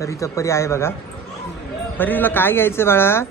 तर इथं परी आहे बघा. परी तुला काय घ्यायचं बाळा?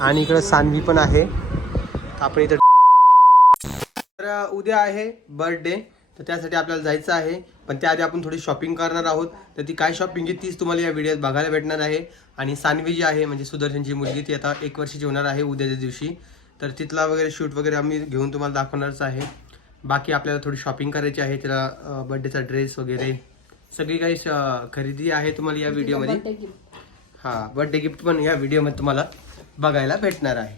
आणि इकडं सानवी पण आहे. आपण इथं तर उद्या आहे बर्थडे तर त्यासाठी आपल्याला जायचं आहे. पण त्याआधी आपण थोडी शॉपिंग करणार आहोत. तर ती काय शॉपिंग आहे तीच तुम्हाला या व्हिडिओत बघायला भेटणार आहे. आणि सानवी जी आहे म्हणजे सुदर्शनची मुलगी ती आता एक वर्षाची होणार आहे उद्याच्या दिवशी. तर तिथला वगैरे शूट वगैरे आम्ही घेऊन तुम्हाला दाखवणारच आहे. बाकी आपल्याला थोडी शॉपिंग करायची आहे तिला बर्थडेचा ड्रेस वगैरे. सगळी काही खरेदी आहे तुम्हाला या व्हिडिओमध्ये हा बर्थडे गिफ्ट पण या व्हिडिओमध्ये तुम्हाला बघायला भेटणार आहे.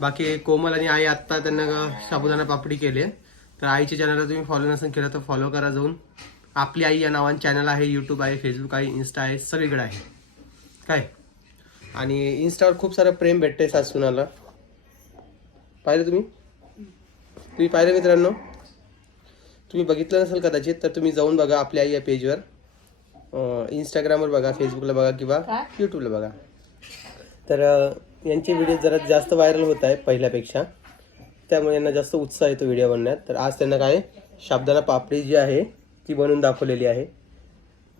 बाकी कोमल आणि आई आत्ता त्यांना साबुदाणा पापडी केले. तर आईच्या चॅनलला तुम्ही फॉलो नसेल केलं तर फॉलो करा जाऊन. आपली आई या नावाने चॅनल आहे यूट्यूब आहे फेसबुक आहे इन्स्टा आहे सगळीकडे आहे. काय? आणि इन्स्टावर खूप सारं प्रेम भेटते सासूनाला. पाहिलं तुम्ही? तुम्ही पाहिलं मित्रांनो? तुम्ही बघितलं नसेल कदाचित तर तुम्ही जाऊन बघा आपल्या आई या पेजवर इंस्टाग्रामवर बघा फेसबुकला बघा किंवा यूट्यूबला बघा. तर यांचे व्हिडिओ जरा जास्त व्हायरल होत आहे पहिल्यापेक्षा. त्यामुळे यांना जास्त उत्साह येतो व्हिडिओ बनण्यात. तर आज त्यांना काय शाब्दाला पापडी जी आहे ती बनवून दाखवलेली आहे.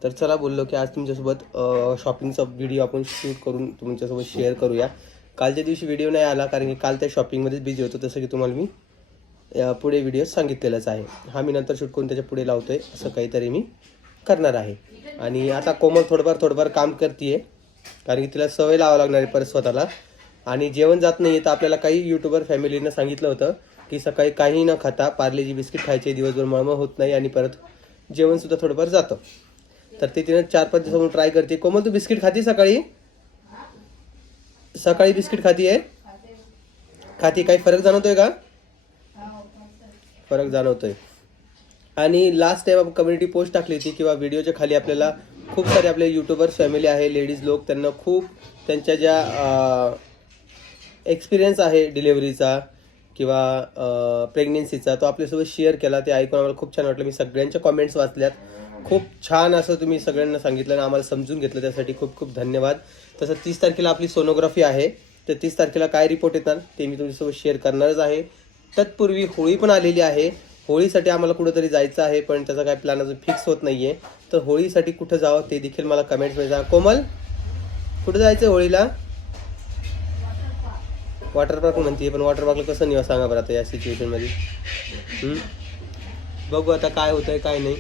तर चला बोललो की आज तुमच्यासोबत शॉपिंगचा व्हिडिओ आपण शूट करून तुमच्यासोबत शेअर करूया. कालच्या दिवशी व्हिडिओ नाही आला कारण की काल त्या शॉपिंगमध्येच बिझी होतो तसं की तुम्हाला मी पुढे व्हिडिओ सांगितलेलाच आहे. हा मी नंतर शूट करून त्याच्या पुढे लावतो आहे असं काहीतरी मी करणार आहे. आणि आता कोमल थोडंफार थोडंफार काम करते आहे कारण की तिला सवय लावावं लागणार आहे परत स्वतःला. आणि जेवण जात नाही तर आपल्याला काही युट्यूबर फॅमिलीनं सांगितलं होतं की सकाळी काही न खाता पार्लेजी बिस्किट खायचे दिवसभर मळमळ होत नाही आणि परत जेवणसुद्धा थोडंफार जातं. तर ते तिनं चार पाच दिवसांनी ट्राय करते. कोमल तू बिस्किट खाती सकाळी? सकाळी बिस्किट खाती आहे खाती. काही फरक जाणवतोय का? फरक जाणवतोय. आणि लास्ट टाइम आपण कम्युनिटी पोस्ट टाकली होती किंवा व्हिडिओच्या खाली आपल्याला खूप सारे आपले युट्यूबर्स फॅमिली आहे लेडीज लोक त्यांना खूप त्यांच्या ज्या एक्सपिरियन्स आहे डिलेवरीचा किंवा प्रेग्नेन्सीचा तो आपल्यासोबत शेअर केला. ते ऐकून आम्हाला खूप छान वाटलं. मी सगळ्यांच्या कॉमेंट्स वाचल्यात. खूप छान असं तुम्ही सगळ्यांना सांगितलं आणि आम्हाला समजून घेतलं. त्यासाठी खूप खूप धन्यवाद. तसं तीस तारखेला आपली सोनोग्राफी आहे. तर तीस तारखेला काय रिपोर्ट येतात ते मी तुमच्यासोबत शेअर करणारच आहे. तत्पूर्वी होळी पण आलेली आहे. होळीसाठी आम्हाला कुठंतरी जायचं आहे पण त्याचा काय प्लॅन अजून फिक्स होत नाही आहे तर होळीसाठी कुठं जावं ते देखील मला कमेंट्समध्ये जा कोमल कुठं जायचं होळीला? वॉटर पार्क म्हणते पण वॉटर पार्कला कसं निवा सांगा बरं आता या सिच्युएशनमध्ये बघू आता काय होतं आहे काय नाही.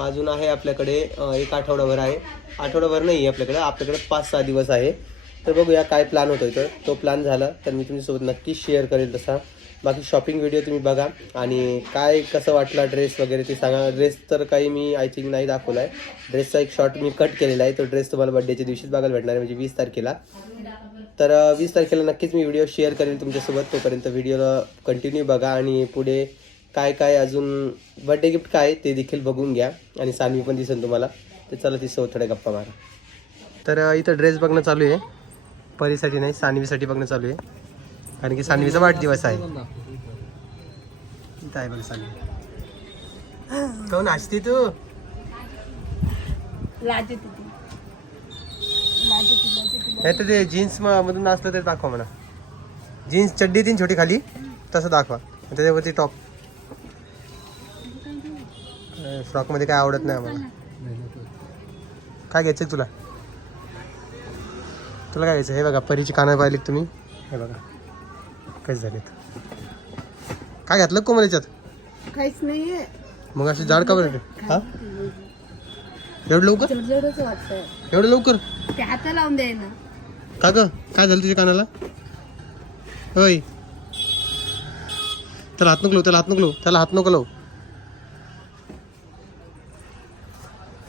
अजून आहे आपल्याकडे एक आठवडाभर आहे. आठवडाभर नाही आहे आपल्याकडे आपल्याकडे पाच सहा दिवस आहे. तर बघूया काय प्लॅन होतो तर. तो प्लॅन झाला तर मी तुमच्यासोबत नक्कीच शेअर करेल तसा. बाकी शॉपिंग व्हिडिओ तुम्ही बघा. आणि काय कसं वाटला ड्रेस वगैरे ते सांगा. ड्रेस तर काही मी आय थिंक नाही दाखवला आहे ड्रेसचा एक शॉर्ट मी कट केलेला आहे. तो ड्रेस तुम्हाला बड्डेच्या दिवशीच बघायला भेटणार आहे म्हणजे वीस तारखेला. तर वीस तारखेला नक्कीच मी व्हिडिओ शेअर करेन तुमच्यासोबत. तोपर्यंत व्हिडिओला कंटिन्यू बघा आणि पुढे काय काय अजून बड्डे गिफ्ट काय आहे ते देखील बघून घ्या. आणि सानवी पण दिसेल तुम्हाला. तर चला तिसोबत थोड्या गप्पा मारा. तर इथं ड्रेस बघणं चालू आहे. परीसाठी नाही सानवीसाठी बघणं चालू आहे. कारण की सानवीचा वाढदिवस आहे. इथं आहे बघ सानवी. तो? नाचते तू. नाही तर ते जीन्स मधून असलं तरी दाखवा म्हणा. जीन्स चड्डी तीन छोटी खाली तसं दाखवा. त्याच्यावरती टॉप फ्रॉकमध्ये काय आवडत नाही आम्हाला. काय घ्यायचं तुला? तुला काय घ्यायचं हे बघा परीची कानं पाहिलीत तुम्ही. हे बघा. कसे झालेत काय घातलं कोमल याच्यात? काहीच नाहीये. मग अशी जाड का बरं? हा? एवढं लवकर? जडजडच एवढं लवकर? ते हाता लावून द्याय ना. का ग? काय झालं तुझ्या कानाला? होय. त्याला हात नको लावू, त्याला हात नको लावू, त्याला हात नको लावू.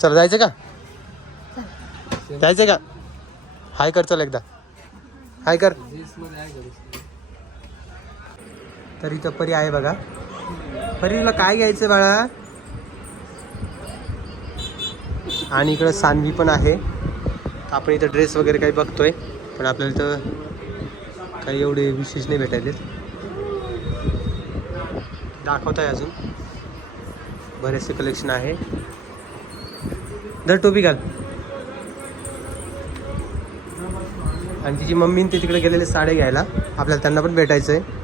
चला जायचं का? जायचं का? हाय कर चल एकदा. हाय कर. तर इथं परी आहे बघा. परी तुला काय घ्यायचं बाळा? आणि इकडं सानवी पण आहे. आपण इथं ड्रेस वगैरे काही बघतोय पण आपल्याला इथं काही एवढे विशेष नाही भेटायचे. दाखवत आहे अजून. बरेचसे कलेक्शन आहे. धर टोपी घाल. आणि तिची मम्मी ते तिकडे गेलेले साडे घ्यायला. आपल्याला त्यांना पण भेटायचं आहे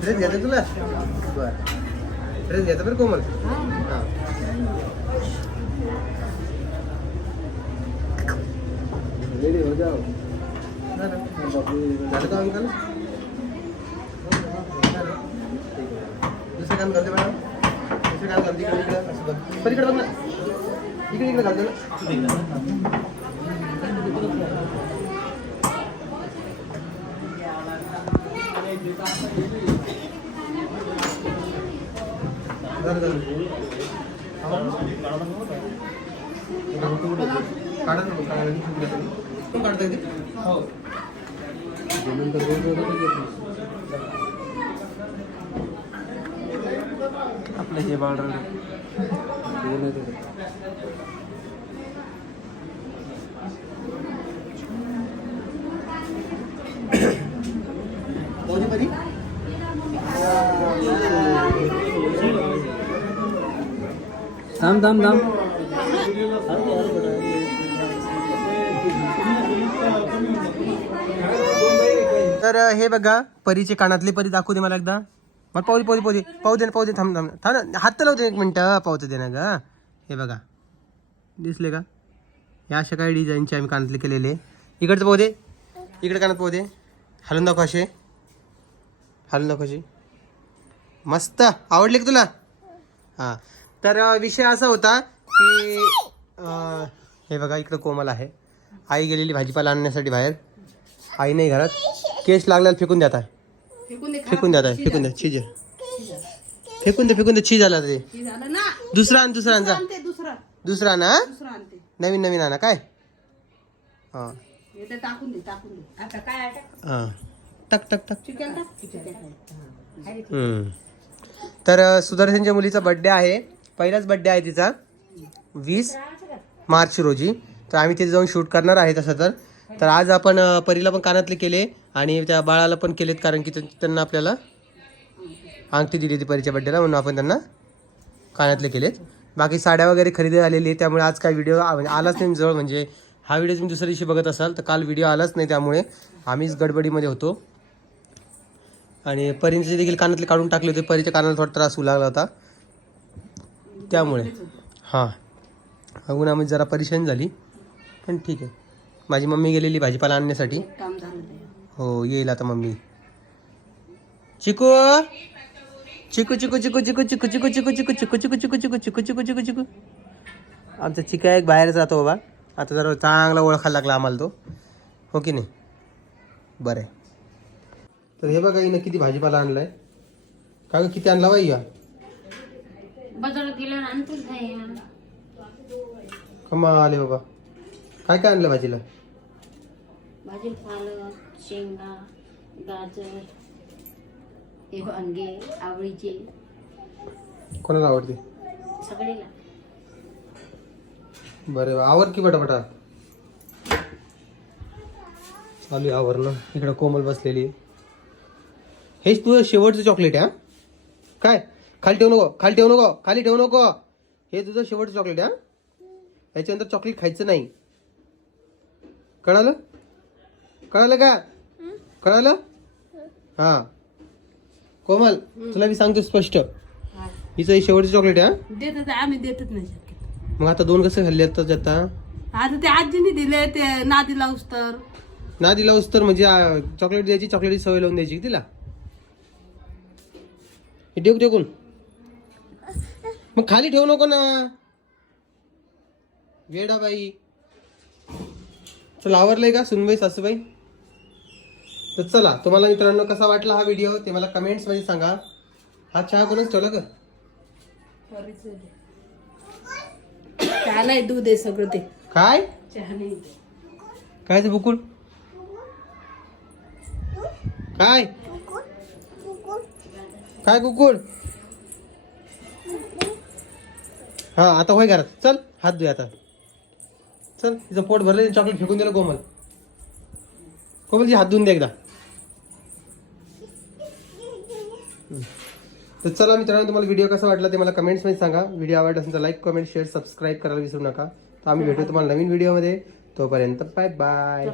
ड्रेस घ्यायचा तुला बर ड्रेस घ्यायचा बरं कोमल हा. झालं झालं का अंकल दुसरं काम करते मॅडम दुसरं काम करते इकडे इकडे असं बघ पलीकडे बघ ना इकडे इकडे घालते ना झालं झालं काढा ना मग, काढा. कोण काढता येते हो आपलं हे बाळ मोदी परी थांब थांब थांब. तर हे बघा परीचे कानातले परी दाखवू दे मला एकदा. मग पाहू दे पाहू दे पाहू दे. पाहू दे ना, दे. थांब थांब. थांब ना हात लावते एक मिनटं. पाहू दे ना ग. हे बघा. दिसले का? या अशा काही डिझाईनचे आम्ही कानातले केलेले. इकडचं पाहू दे. इकडे कानात पाहू दे. हलून दाखव असे. हलून दाखव असे. मस्त. आवडले का तुला? हां. तर विषय असा होता की अ, हे बघा इकडं कोमल आहे. आई गेलेली भाजीपाला आणण्यासाठी बाहेर. आई नाही घरात. केस लागल्याला फेकून द्या आता फेकून दे फेकून द्या आता फेकून द्या चीज. फेकून दे फेकून दे चीज आला ते. हे झालं ना. दुसरा आण दुसरा आण जा. आणते दुसरा दुसरा आण दुसरा आणते नवीन नवीन आणा काय? हां. हे ते टाकून दे टाकून दे. आता काय हां. टक टक टक. चिकन टाक चिकन हम्म. तर अ, सुदर्शनच्या मुलीचा बड्डे आहे. पहिलाच बड्डे आहे तिचा. वीस मार्च रोजी. तर आम्ही तिथे जाऊन शूट करणार आहे तसं तर. तर आज आपण परीला पण कानातले केले आणि त्या बाळाला पण केलेत कारण की त्यांना आपल्याला अंगठी दिली होती परीच्या बड्डेला म्हणून आपण त्यांना कानातले केलेत. बाकी साड्या वगैरे खरेदी झालेली आहे त्यामुळे आज काय व्हिडिओ म्हणजे आलाच नाही जवळ. म्हणजे हा व्हिडिओ तुम्ही दुसऱ्या दिवशी बघत असाल तर काल व्हिडिओ आलाच नाही त्यामुळे आम्हीच गडबडीमध्ये होतो. आणि परींचे देखील कानातले काढून टाकले होते. परीच्या कानाला थोडा त्रास होऊ लागला होता. त्यामुळे हां उन्हामध्ये जरा परेशान झाली पण ठीक आहे माझी मम्मी गेलेली भाजीपाला आणण्यासाठी हो येईल आता मम्मी चिकू चिकू चिकू चिकू चिकू चिकू चिकू चिकू चिकू चिकू चिकू चिकू चिकू चिकू चिकू चिकू चिकू आमचा चिका एक बाहेरच राहतो बाबा आता जरा चांगला ओळखायला लागला आम्हाला तो हो की नाही बरं आहे तर हे बघा हिनं किती भाजीपाला आणलाय का किती आणला बाई या गेल्यावर आणतोच नाही कमा आले बाबा. काय काय आणलं भाजीला? भाजी पालक शेंगा गाजर हे वांगे आवळीचे. कोणाला आवडते? सगळेला बरे आवर की पटापटा? चालू आहे आवरणं इकडं कोमल बसलेली आहे. हेच तुझं शेवटचं चॉकलेट आहे हा? खाली ठेवू नको खाली ठेवू नको खाली ठेवू नको. हे तुझं शेवटचं चॉकलेट हा? याच्यानंतर चॉकलेट खायचं नाही. कळालं? कळालं का? कळालं? हा. कोमल तुला मी सांगतो स्पष्ट. हिचं हे शेवटचं चॉकलेट हा? देतच आम्ही देतच नाही शक्यतो. मग आता दोन कसं खाल्ले आता आता? आता ते आजीने दिले ते नादी लावूस तर. ना दिला तर म्हणजे आ, चॉकलेट द्यायची चॉकलेटची सवय लावून द्यायची का तिला. हे टेकून मग खाली ठेवू नको ना. वेडा बाई. चला आवरलंय का? सुनबाई सासूबाई? तर चला तुम्हाला मित्रांनो कसा वाटला हा व्हिडिओ ते मला कमेंट्समध्ये सांगा. हा चहा कोणच ठेवला का चहा नाही दूध आहे सगळं ते. काय? चहा नाही. काय ते बुकुल? काय? काय कुकुड हा आता होय घरात. चल हात धुय आता. चल तिचं पोट भरलं चॉकलेट फेकून दिलं कोमल. कोमलजी हात धुवून दे एकदा. तर चला मित्रांनो तुम्हाला व्हिडिओ कसा वाटला ते मला कमेंट्समध्ये सांगा. व्हिडिओ आवडला असेल तर लाईक कमेंट शेअर सबस्क्राईब करायला विसरू नका. तर आम्ही भेटू तुम्हाला नवीन व्हिडिओमध्ये. तोपर्यंत बाय बाय